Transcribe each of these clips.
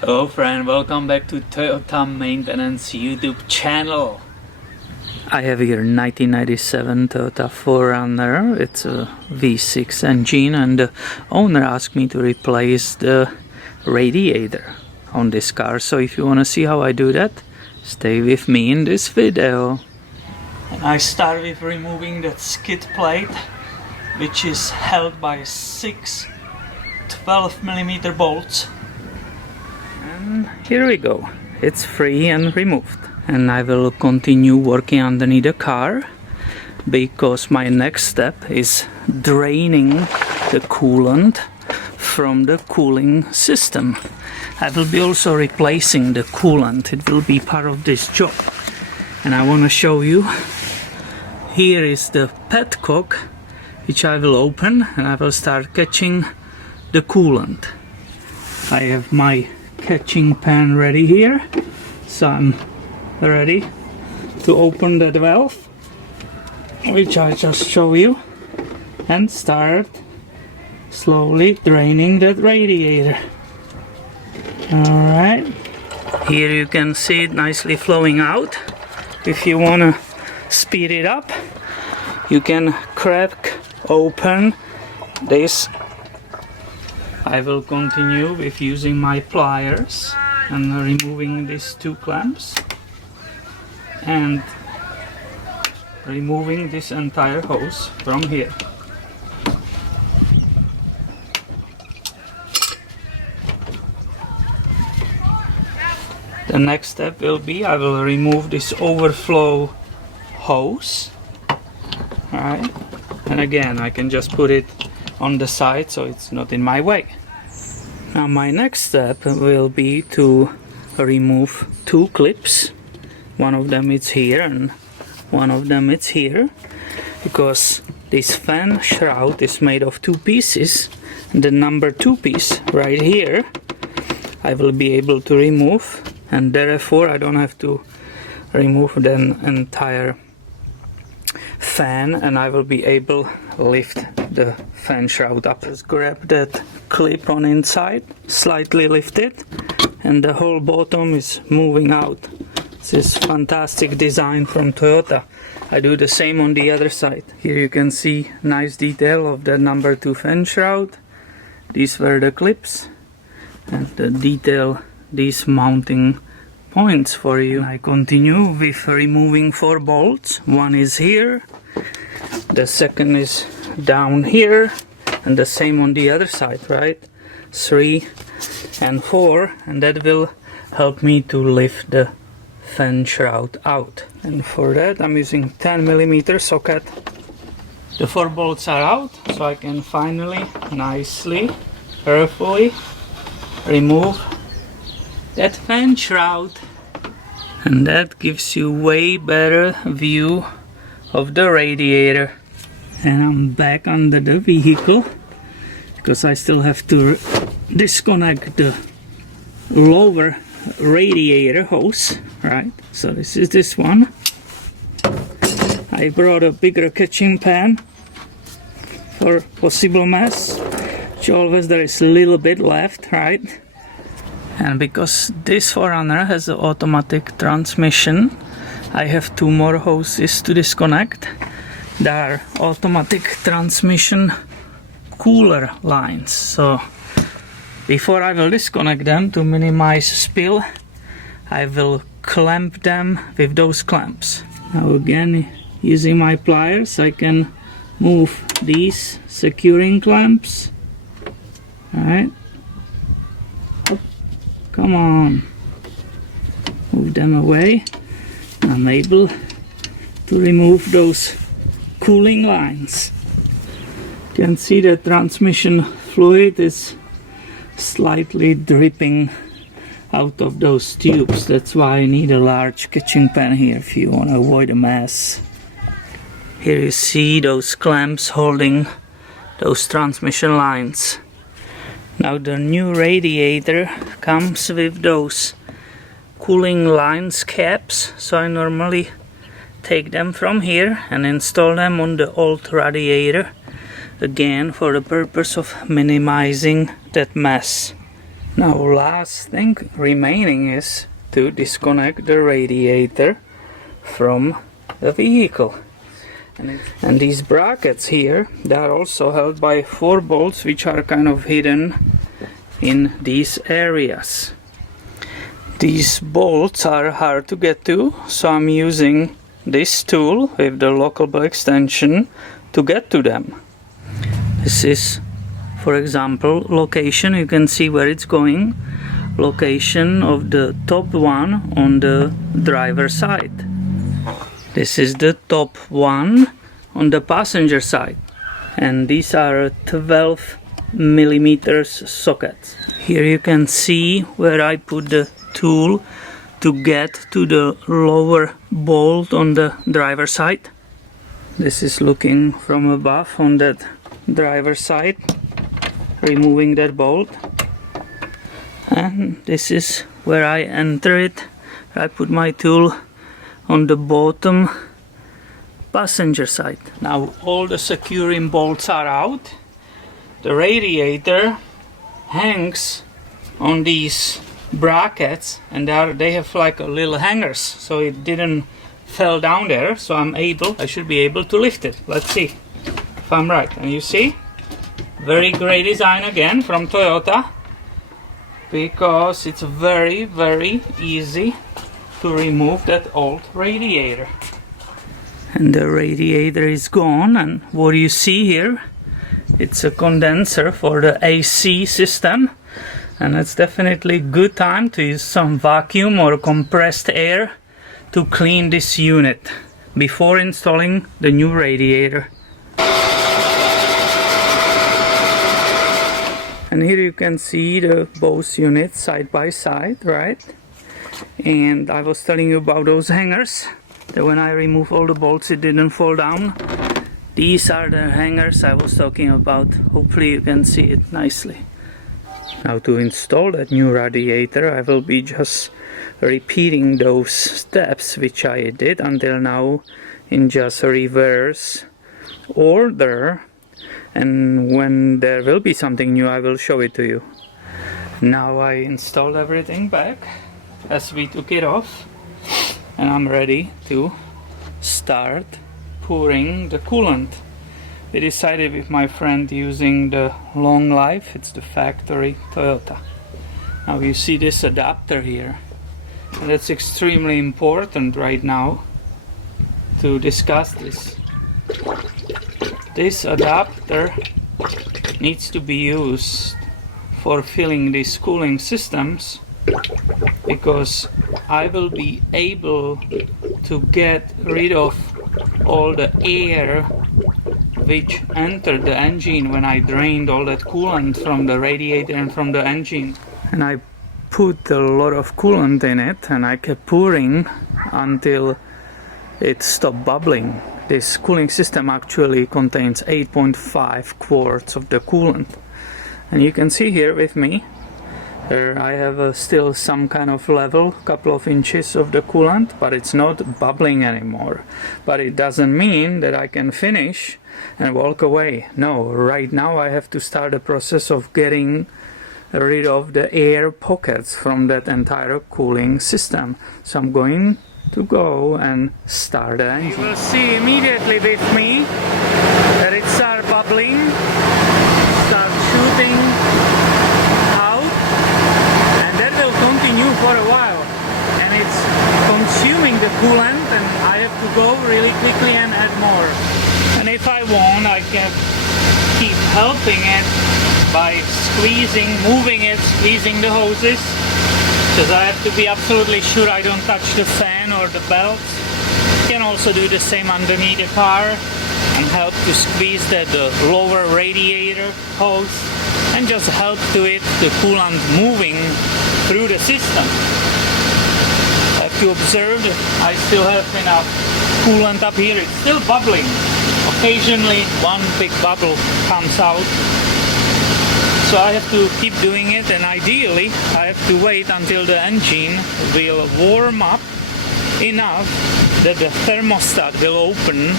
Hello friend, welcome back to Toyota Maintenance YouTube channel. I have here 1997 Toyota 4Runner. It's a V6 engine and the owner asked me to replace the radiator on this car. So if you want to see how I do that, stay with me in this video. And I start with removing that skid plate, which is held by 6 12mm bolts. And here we go, it's free and removed. And I will continue working underneath the car because my next step is draining the coolant from the cooling system. I will be also replacing the coolant. It will be part of this job. And I want to show you, here is the petcock which I will open and I will start catching the coolant. I have my catching pan ready here, so I'm ready to open that valve, which I just show you, and start slowly draining that radiator. Alright, here you can see it nicely flowing out. If you want to speed it up, you can crack open this. I will continue with using my pliers and removing these 2 clamps and removing this entire hose from here. The next step will be I will remove this overflow hose. Alright, and again I can just put it on the side so it's not in my way. Now my next step will be to remove 2 clips. One of them is here and one of them is here, because this fan shroud is made of 2 pieces. The number 2 piece right here I will be able to remove, and therefore I don't have to remove the entire fan, and I will be able to lift the fan shroud up. Just grab that clip on inside, slightly lift it, and the whole bottom is moving out. This is fantastic design from Toyota. I do the same on the other side. Here you can see nice detail of the number 2 fan shroud. These were the clips, and the detail these mounting points for you. I continue with removing 4 bolts. One is here, the second is down here, and the same on the other side, right? 3 and 4, and that will help me to lift the fan shroud out. And for that I'm using 10mm socket. The 4 bolts are out, so I can finally, nicely, carefully remove that fan shroud, and that gives you way better view of the radiator. And I'm back under the vehicle because I still have to disconnect the lower radiator hose, right? So this is this one. I brought a bigger catching pan for possible mess, which always there is a little bit left, right? And because this 4Runner has an automatic transmission, I have 2 more hoses to disconnect. There are automatic transmission cooler lines. So before I will disconnect them, to minimize spill, I will clamp them with those clamps. Now again, using my pliers, I can move these securing clamps. Alright. Come on, move them away. I'm able to remove those cooling lines. You can see the transmission fluid is slightly dripping out of those tubes. That's why I need a large catching pan here if you want to avoid a mess. Here you see those clamps holding those transmission lines. Now the new radiator comes with those cooling lines caps, so I normally take them from here and install them on the old radiator, again for the purpose of minimizing that mess. Now last thing remaining is to disconnect the radiator from the vehicle. And these brackets here, they are also held by 4 bolts which are kind of hidden in these areas. These bolts are hard to get to, so I'm using this tool with the lockable extension to get to them. This is, for example, location, you can see where it's going, location of the top one on the driver's side. This is the top one on the passenger side, and these are 12 millimeters sockets. Here you can see where I put the tool to get to the lower bolt on the driver's side. This is looking from above on that driver's side, removing that bolt, and this is where I enter it. I put my tool on the bottom passenger side. Now all the securing bolts are out. The radiator hangs on these brackets, and they have like a little hangers, so it didn't fell down there, so I should be able to lift it. Let's see if I'm right. And you see, very great design again from Toyota, because it's very, very easy to remove that old radiator. And the radiator is gone, and what you see here, it's a condenser for the AC system, and it's definitely good time to use some vacuum or compressed air to clean this unit before installing the new radiator. And here you can see the both units side by side, right? And I was telling you about those hangers, that when I remove all the bolts it didn't fall down. These are the hangers I was talking about. Hopefully you can see it nicely. Now to install that new radiator, I will be just repeating those steps which I did until now in just reverse order, and when there will be something new I will show it to you. Now I installed everything back as we took it off, and I'm ready to start pouring the coolant. We decided with my friend using the Long Life, it's the factory Toyota. Now you see this adapter here, and that's extremely important right now to discuss this. This adapter needs to be used for filling these cooling systems, because I will be able to get rid of all the air which entered the engine when I drained all that coolant from the radiator and from the engine. And I put a lot of coolant in it, and I kept pouring until it stopped bubbling. This cooling system actually contains 8.5 quarts of the coolant. And you can see here with me, I have still some kind of level, couple of inches of the coolant, but it's not bubbling anymore. But it doesn't mean that I can finish and walk away. No, right now I have to start the process of getting rid of the air pockets from that entire cooling system. So I'm going to go and start the engine. You will see immediately with me that it starts bubbling, starts shooting out, and that will continue for a while. And it's consuming the coolant, and I have to go really quickly and add more. And if I want, I can keep helping it by squeezing, moving it, squeezing the hoses, because I have to be absolutely sure I don't touch the fan or the belts. You can also do the same underneath the car and help to squeeze the lower radiator hose and just help to it the coolant moving through the system. I have to observe that I still have enough coolant up here. It's still bubbling. Occasionally one big bubble comes out. So I have to keep doing it, and ideally I have to wait until the engine will warm up enough that the thermostat will open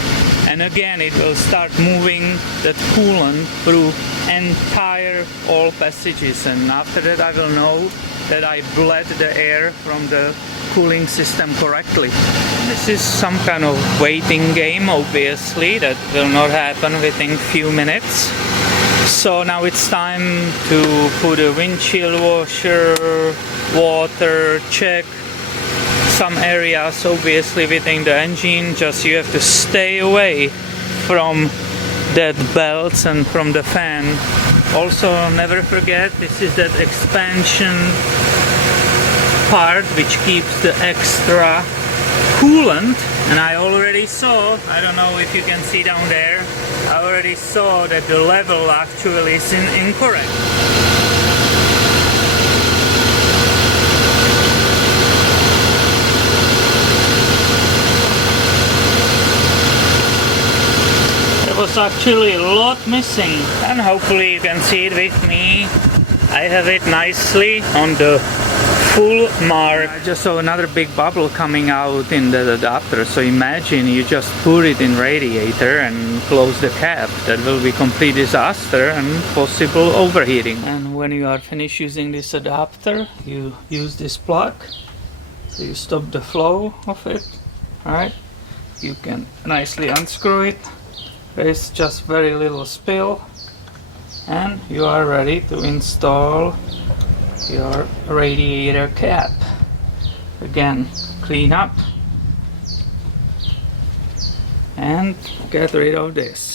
and again it will start moving that coolant through entire all passages, and after that I will know that I bled the air from the cooling system correctly. This is some kind of waiting game, obviously, that will not happen within few minutes. So now it's time to put a windshield washer, water, check some areas obviously within the engine. Just you have to stay away from that belts and from the fan. Also never forget, this is that expansion part which keeps the extra coolant, and I already saw, I don't know if you can see down there, I already saw that the level actually is incorrect. There was actually a lot missing, and hopefully you can see it with me. I have it nicely on the full mark. I just saw another big bubble coming out in the adapter, so imagine you just put it in radiator and close the cap. That will be complete disaster and possible overheating. And when you are finished using this adapter, you use this plug, so you stop the flow of it. Alright, you can nicely unscrew it. There is just very little spill, and you are ready to install your radiator cap. Again, clean up and get rid of this.